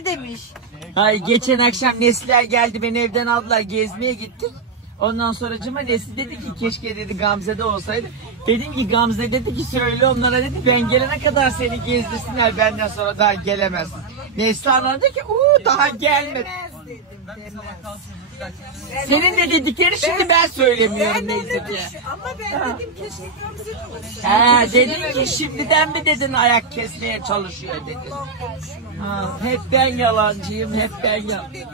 mi demiş? Hayır, geçen akşam Nesliler geldi, beni evden aldılar, gezmeye gittik. Ondan sonracıma Nesli dedi ki keşke dedi Gamze'de olsaydı. Dedim ki Gamze dedi ki söyle onlara dedi ben gelene kadar seni gezdirsinler, benden sonra daha gelemezsin. Nesli Hanım dedi ki daha gelmedi. Senin de dedikleri şimdi ben söylemiyorum neyse diye. Ama ben dedim keşke Gamze'de olsaydı. Dedin ki şimdiden mi dedin ayak kesmeye çalışıyor dedin. Hep ben yalancıyım, hep ben yalancıyım.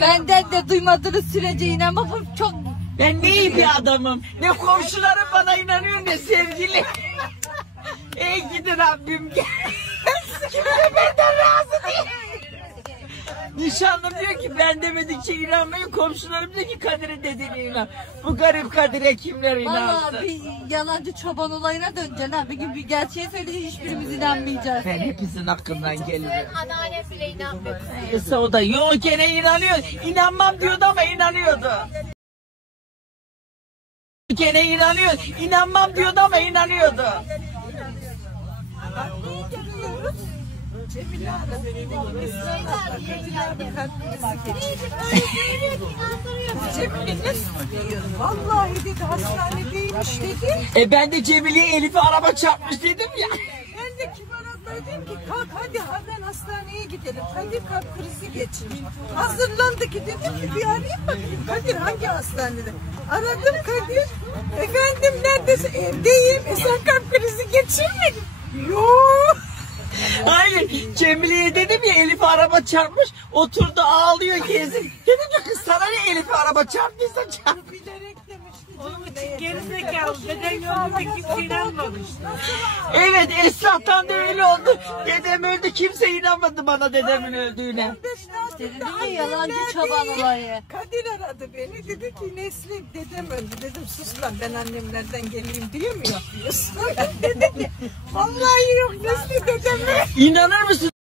Benden de duymadığınız sürece inanmam çok. Ben ne iyi bir adamım. Ne komşularım bana inanıyor ne sevgili. Ey gidi Rabbim gel. Kimse benden razı değil. Nişanlım diyor ki ben demedikçe inanmayın. Komşularım diyor ki Kadir'e dediğine inan. Bu garip Kadir'e kimler inansın? Valla bir yalancı çoban olayına döneceksin ha. Bir gün bir gerçeği söyleyince hiçbirimiz inanmayacağız. Ben hepinizin hakkından gelirim. Anneannem bile inanmıyor. O da yok gene inanıyor. İnanmam diyordu ama inanıyordu. Gene inanıyor. İnanmam diyordu ama inanıyordu. Vallahi dedi hastanedeymiş dedi. Ben de Cemile'ye Elif'e araba çarpmış dedim ya. Ben de kibar abla dedim ki kalk hadi hemen hastaneye gidelim. Kadir kalp krizi geçirmiş. Hazırlandı ki dedim ki bir arayayım bakayım. Kadir hangi hastanede? Aradım Kadir. Efendim neredesin? Evdeyim. Sen kalp krizi geçirmedin. Yok. Hayır, Cemile'ye dedim ya Elif'e araba çarpmış, oturdu ağlıyor gezin. Dedim ki kız sana ne Elif'e araba çarptıysa çarp. Bilerek demişti. Onun için gerizekalı. Deden yolunda kimse inanmamış. Evet, Esra'tan da öyle oldu. Dedem öldü, kimse inanmadı bana dedemin öldüğüne. Dedim ya yalancı çoban olayı. Kadir aradı beni. Dedi ki Nesli dedem öldü. Dedim sus lan ben annemlerden geleyim diye mi yapıyorsun? Dedi ki vallahi yok Nesli dedem öldü. İnanır mısın?